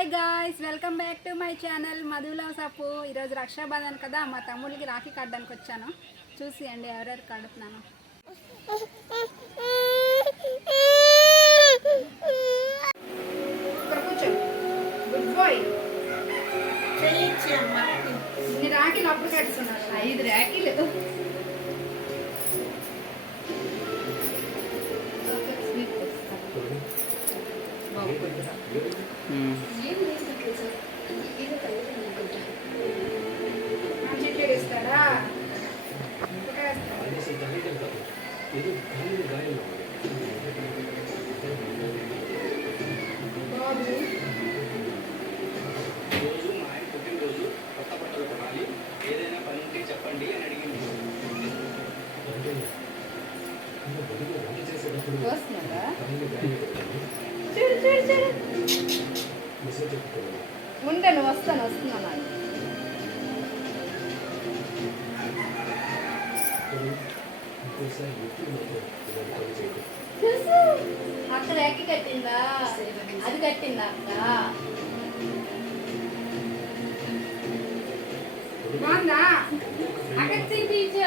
Hi guys, welcome back to my channel Madhu loves అప్పు. ఈరోజు రక్షాబంధన్ కదా, మా తమ్ముడికి రాఖీ కట్టడానికి వచ్చాను. చూసి అండి ఎవరెవరు కడుతున్నాను. కూర్చో, గుడ్ బాయ్. ఇన్ని రాఖీలు అప్పుడు కడుతున్నాను. 5 రాఖీలు. ఇస్తాడా బాబు. రోజు మా ఆయన పుట్టినరోజు కొత్త బట్టలు కొనాలి, ఏదైనా పని ఉంటే చెప్పండి అని అడిగింది. వస్తున్నాడా? చూడు చూడు చూడు. ఉంటాను, వస్తున్నాను. అక్కడ ఎక్కి కట్టిందా? అది కట్టిందా అక్క? బాగుందా? అక్కడ తినిపించు.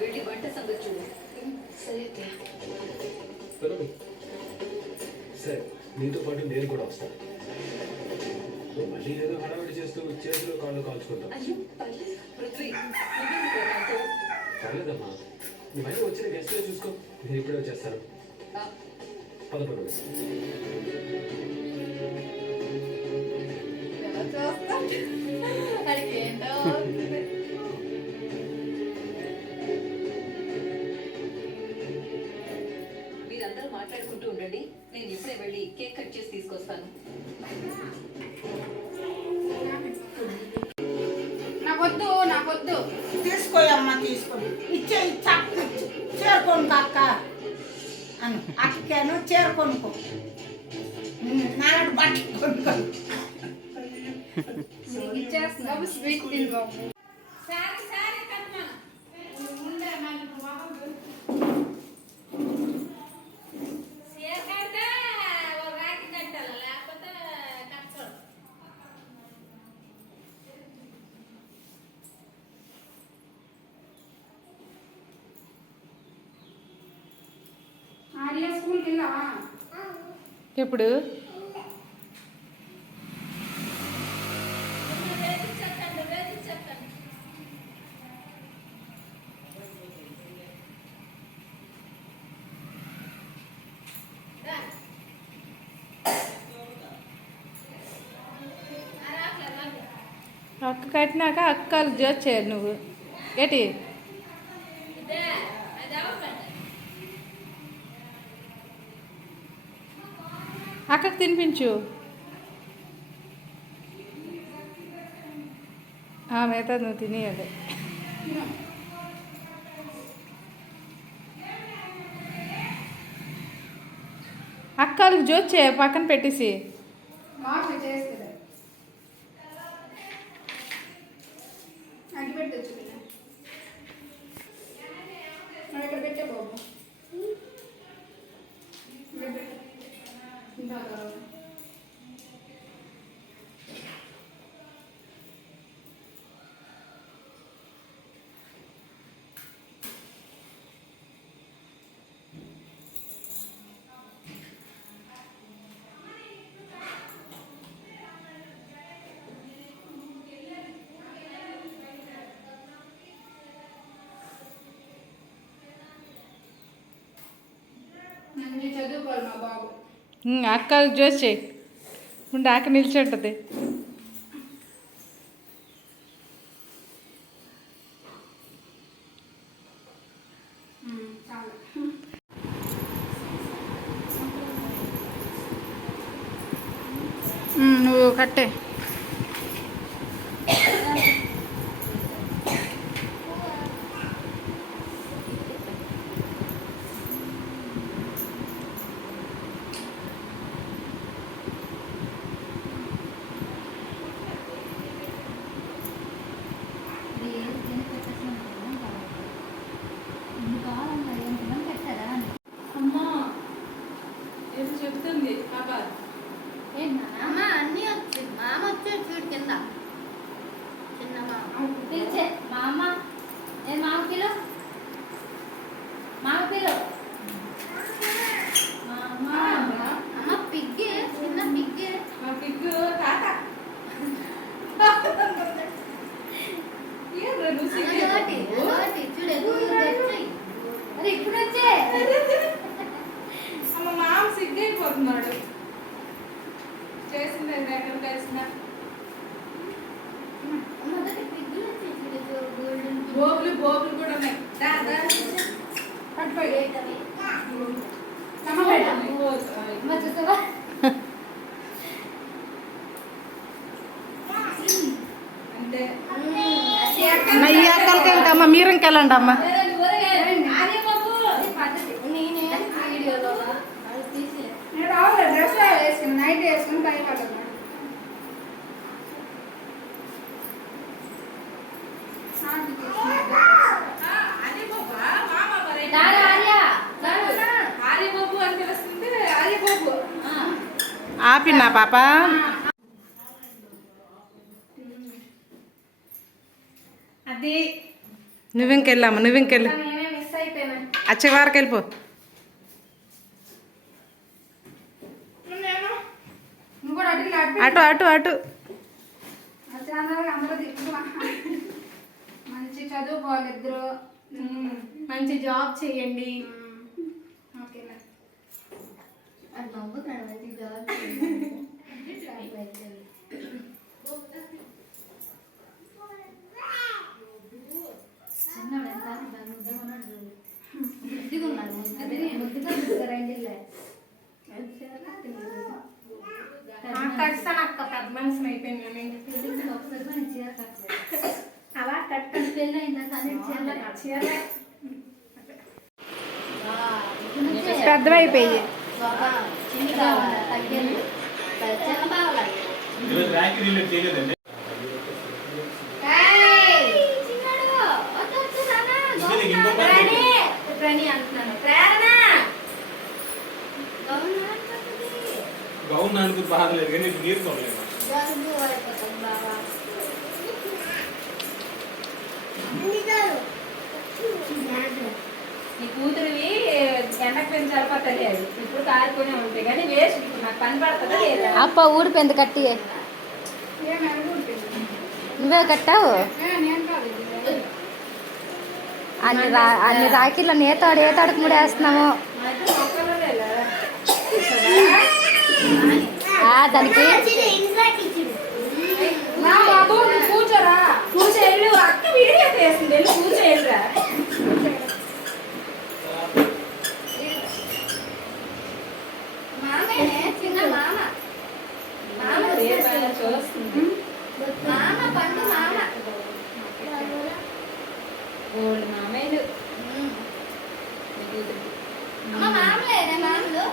వెళ్ళి వంట సంగతి చూడు. సరే, నీతో పాటు నేను కూడా వస్తాను. మళ్ళీ ఏదో హడావిడి చేస్తూ చేతిలో కాళ్ళు కాల్చుకుంటాం. పర్లేదమ్మా, నువ్వైనా వచ్చిన గెస్ట్లో చూసుకో. నేను ఇప్పుడే వచ్చేస్తాను. పదకొండు మీరందరూ మాట్లాడుకుంటూ ఉండండి, నేను ఇప్పుడే వెళ్ళి కేక్ కట్ చేసి తీసుకొస్తాను. నాకొద్దు. తీసుకోయమ్మా, తీసుకోండి. ఇచ్చే చేరుకోను అక్క అను. అక్కను చేరుకొనుకో. నాలుగు బట్టలు కొనుక్కో. ఇచ్చేస్తున్నావు స్వీట్ తిని బాబు. ఆర్యా స్కూల్కి వెళ్ళావా? ఎప్పుడు? అక్క కట్టినాక అక్కలు జోచ్చారు నువ్వు ఏంటి? అక్కకు తినిపించు. మిగతా నువ్వు తినేయాలి. అక్కలకు జోచే పక్కన పెట్టేసి ఇక్కడ పెట్టే బాబు. చదువుకోవాలి మా బాబు. అక్కకు జోచే ఉండి అక్క నిలిచి ఉంటుంది. నువ్వు కట్టే. చెబుతుంది పాప. అమ్మ అన్నీ వచ్చి మామ వచ్చాడు చూడు కింద చిన్న మామ పిలిచే మా అమ్మ నేను మామ పిలు మామ పిలు అమ్మ పిగ్గే చిన్న పిగ్గే మా పిగ్గు తాత. ఏంట్రా నువ్వు సిగ్గు? అదొకటి చూడు ఎదురు వచ్చాయి అరే ఇప్పుడు వచ్చే అమ్మ మామ సిగ్గైపోతున్నాడు. చేసింది ఎక్కడ కలిసిన మొదటి పిగ్గులు వచ్చాయి చూడు గోల్డెన్ బోబులు కూడా ఉన్నాయి. దా, దా. పట్టుకోండి అవి అమ్మ పెట్టు. అమ్మ చూసావా అంటే నయ్య అక్కలకి వెళ్తామ్మ మీరు ఇంకెళ్ళండి అమ్మ నేనే వీడియోలో అది తీసి నేను రావాలి డ్రెస్ వేసుకుని నైట్ వేసుకుని పై పడుతున్నాడు. దారా ఆర్య ఆర్యబాబు అని పిలుస్తుంది. ఆర్యబాబు ఆపినా పాప అది నువ్వు ఇంకెళ్ళాము నువ్వు ఇంకెళ్ళు నేనే మిస్ అయిపోయినా. ఆ చివరికి వెళ్ళిపో నువ్వు కూడా అటు అటు అటు అటు అందరూ దిక్కు మంచి చదువుకోవాలి ఇద్దరు. మంచి జాబ్ చేయండి. ఓకేనా అది నవ్వుతున్నాడు మంచి జాబ్ చిన్న ముద్దుగా ఉన్నాడు ముద్దుగా రండిలే కట్టాను అక్క, పెద్ద మనిషిని అయిపోయింది. ఒకసారి మనం చీర కట్టలేదు అలా కట్టని పెళ్ళి అయిందా కానీ చీర పెద్దవైపోయి చిన్న కావాలా తగ్గేది చిన్న బావాలా ఈరోజు ర్యాంక్ రిలీజ్ చేయలేదండి. ప్రణి అంటున్నాను ప్రేరణ గౌన్ అనుకుని బాగలేదు కానీ ఇది నీరుకోలేదు. జలుబు అయిపోతుంది బాబా నీ కూతురివి ఎండకు పెంచి సరిపోతుంది. అది ఇప్పుడు కారుకునే ఉంటాయి కానీ వేస్ట్. ఇప్పుడు నాకు పని పడుతుందా లేదా? అప్ప ఊడిపోయింది కట్టి ఏమి అనుకుంటుంది నువ్వే కట్టావు నేను కాదు ఇది. అన్ని రాఖీల్లో ఏతాడుకు ముడేస్తున్నాము దానికి నా బాబు నువ్వు కూర్చోరా. కూర్చోళ్ళు అక్క వీడియో తీస్తుంది. వెళ్ళి కూర్చోళ్ళరా. మామేనే చిన్న మామ మామ చూస్తుంది. మామ పండు మామ ఓల్డ్ మామయ్యలు. అమ్మ మామలేనే మామలు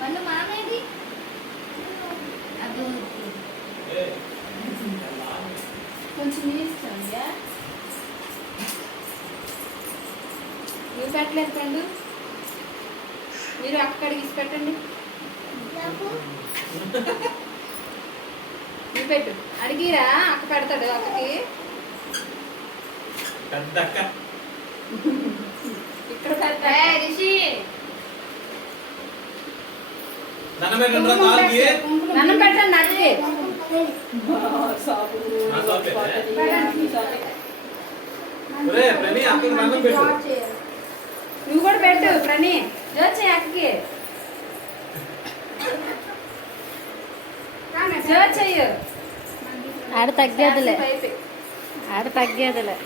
పండు మామేది అది కొంచెం ఇష్టంగా నువ్వు పెట్టలేదు పండు. మీరు అక్కడికి ఇసి పెట్టండి. నువ్వు పెట్టు. అడిగిరా అక్క పెడతాడు. అక్కకి పెద్ద అక్క ఇక్కడ పెడతా. రిషి దండం పెట్టండి కాల్కి. నన్ను పెట్టండి అక్కకి. నా సోపే. ఒరే ప్రణి అక్కకి దండం పెట్టు. నువ్వు కూడా పెట్టు ప్రణి. జోచి అక్కకి జోచెయ్యు. ఆడ తగ్గేదిలే ఆడ తగ్గేదిలే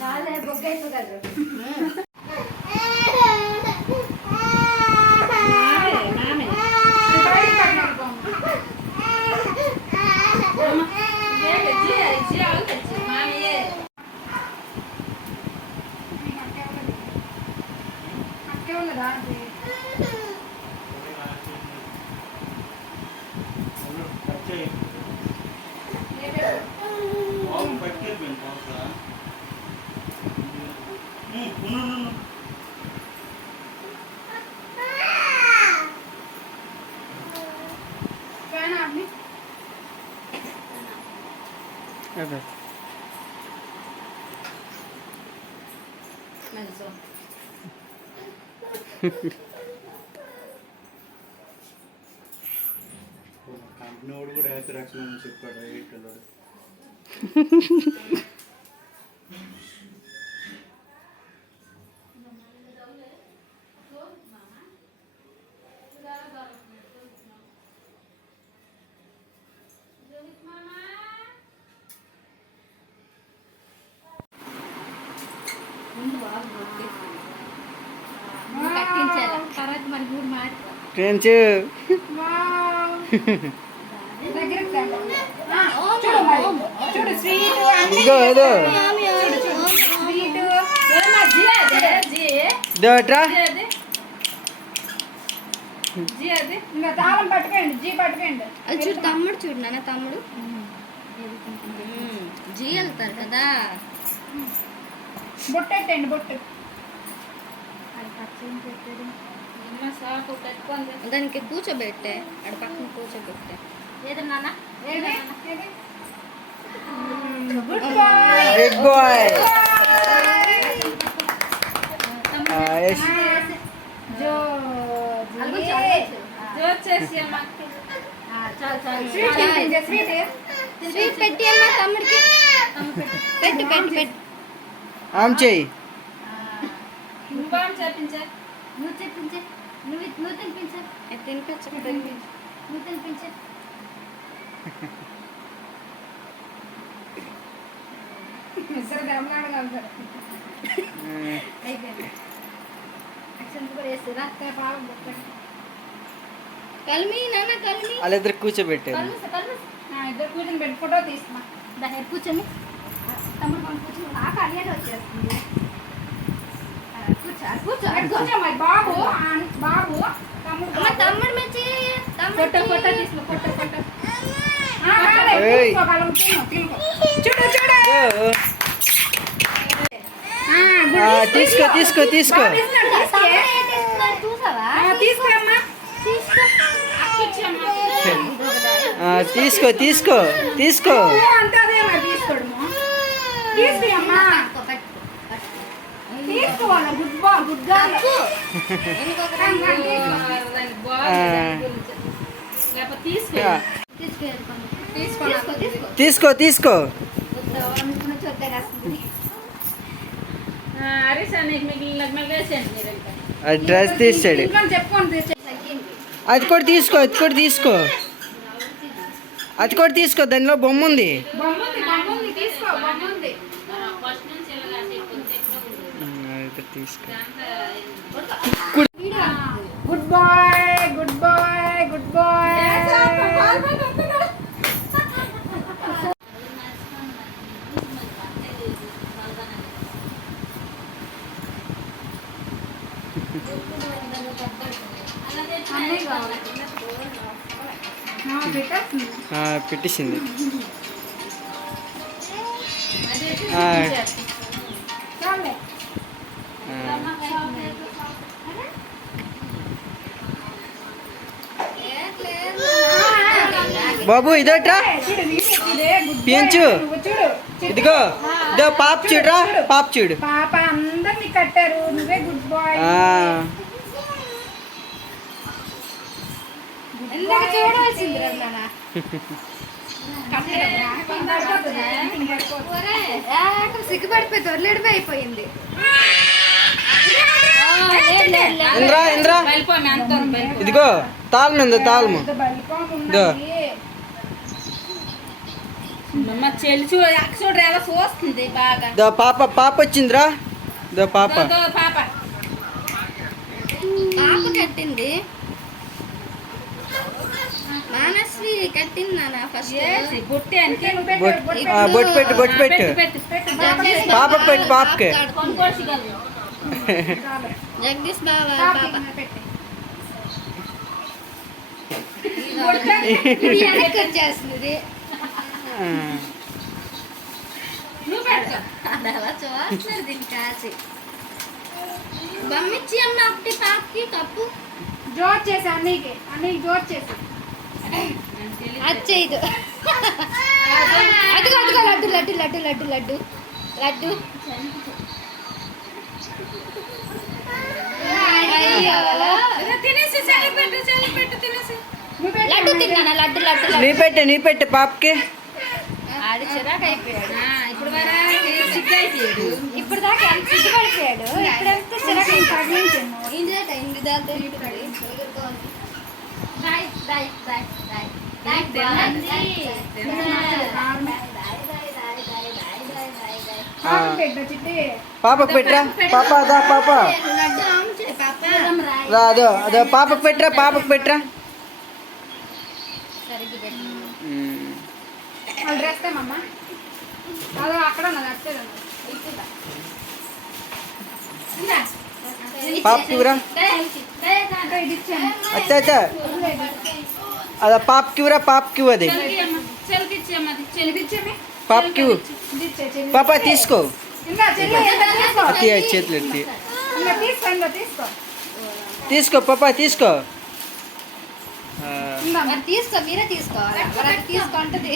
నాలే బొగ్గైపు కదా जाना आपने కంపెనీ వాడు కూడా హ్యాపీ రక్షణ చెప్పాడు ఎయిర్టెల్ తర్వాత మరి మూడు మాట ఫ్రెండ్స్ చూడు మరి చూడు స్వీట్ ఇదిగో ఏదో స్వీట్ దోట్రా ఇంకా తాళం పట్టుకోండి జీ పట్టుకోండి అది చూడు తమ్ముడు చూడు నాన్న తమ్ముడు జీ వెళ్తారు కదా బొట్టెట్టండి బొట్టు దానికి కూర్చోబెట్టే అక్కడ పక్కన కూర్చోబెట్టే ఏదో నాన్న గుడ్ బాయ్ గుడ్ బాయ్ జో స్వీట్ స్వీట్ పెట్టి అమ్మ తమ్ముడికి పెట్టు పెట్టు పెట్టు ఆమ్ చెయ్యి నువ్వు చెప్పించే నువ్వు తినిపించే తినిపించు నువ్వు తినిపించే సరే గమనాడు కలుగుతారు అయిపోయింది యాక్షన్ కూడా వేస్తారా పాపం బొట్టండి కలిమి నాన్న కలిమి వాళ్ళిద్దరు కూర్చోబెట్టారు ఇద్దరు కూర్చొని పెట్టి ఫోటో తీస్తున్నా దాని కూర్చొని తమ్ముడు మనం కూర్చొని నాకు అడిగేది వచ్చేస్తుంది కూర్చో కూర్చో కూర్చో మరి బాబు బాబు తమ్ముడు అమ్మ తమ్ముడు మంచి ఫోటో ఫోటో తీసుకో ఫోటో ఫోటో ఏయ్. చూడు చూడు తీసుకో తీసుకో తీసుకో చూసావా తీసుకురమ్మా తీసుకో తీసుకో తీసుకో అంతా అదే మరి తీసుకోడము తీసుకురమ్మా తీసుకోవాలి గుడ్ బా గుడ్ గా తీసుకో తీసుకో డ్రెస్ తీసాడు చెప్పుకోండి అది కూడా తీసుకో అది కూడా తీసుకో అది కూడా తీసుకో దానిలో బొమ్మ ఉంది బొమ్మంది తీసుకో బొమ్మంది అది తీసుకో good boy good boy good boy పెట్టేసింది చాలే బాబు ఇదోట్రా చూడు ఇదే గుడ్ పెంచు చూడు ఇదిగో ఇదో పాప చూడరా పాప చూడు పాప అందరినీ కట్టారు నువ్వే గుడ్ బాయ్ ఎందుకు చూడవలసింది నాన్న సిగ్గుపడిపోయి దొరలేడమే అయిపోయింది ఇంద్రా ఇంద్రా ఇదిగో తాళం ఉంది తాళము ఇదో చెల్లి చూడు చూడరా ఎలా చూస్తుంది బాగా దో పాప పాప వచ్చిందిరా దో పాప పాప పాప కట్టింది మానశ్రీ కట్టింది నాన్న ఫస్ట్ బొట్టి అంటే బొట్టు పెట్టు బొట్టు పెట్టు పాప పెట్టు పాపకి జగదీష్ బాబా పాప ఇది వెనక్కి వచ్చేస్తుంది అది అలా చూస్తున్నారు దీన్ని కాసి బొమ్మిచ్చి అమ్మ ఒకటి పాపకి కప్పు జోర్ చేసి అన్నీకి జోర్ చేసి అచ్చేదు అదిగో అదిగో లడ్డు లడ్డు లడ్డు లడ్డు లడ్డు లడ్డు అయ్యో లడ్డు తిన్నానా లడ్డు లడ్డు లడ్డు నీ పెట్టు పాపకి. ఆడి చిరాకు అయిపోయాడు ఇప్పుడు సిగ్గు అయిపోయాడు. ఇప్పుడు దాకా ఎంత సిగ్గుపడిపోయాడు ఇప్పుడు ఎంత చిరాకు పాపకు పెట్టరా పాప అదా పాప రా అదో అదో పాపకు పెట్టరా పాపకు పెట్టరా. వాళ్ళు డ్రెస్ తేమమ్మ. అదో అక్కడ ఉన్నది అట్లేదు పాపకి ఇవ్వరా. ఇది ఇచ్చాను. అచ్చా అచ్చా అదా పాపకి ఇవ్వరా పాపకి ఇవ్వు అది ఇచ్చేమి పాపకి ఇవ్వు. ఇది ఇచ్చే చెల్లి. పాప తీసుకో ఇంకా చెల్లి ఇంకా తీసుకో. అతి చేతులు ఎత్తి ఇంకా తీసుకో ఇంకా తీసుకో. తీసుకో పాప తీసుకో. ఇంకా మరి తీసుకో మీరే తీసుకోవాలి మరి అది తీసుకుంటది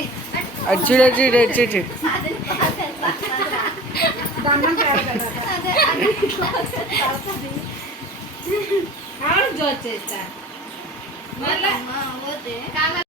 అటు చూడు అటు చూడు అటు చూడు. దండం పెడతాడు. ఆవిడ జోచేస్తా మళ్ళీ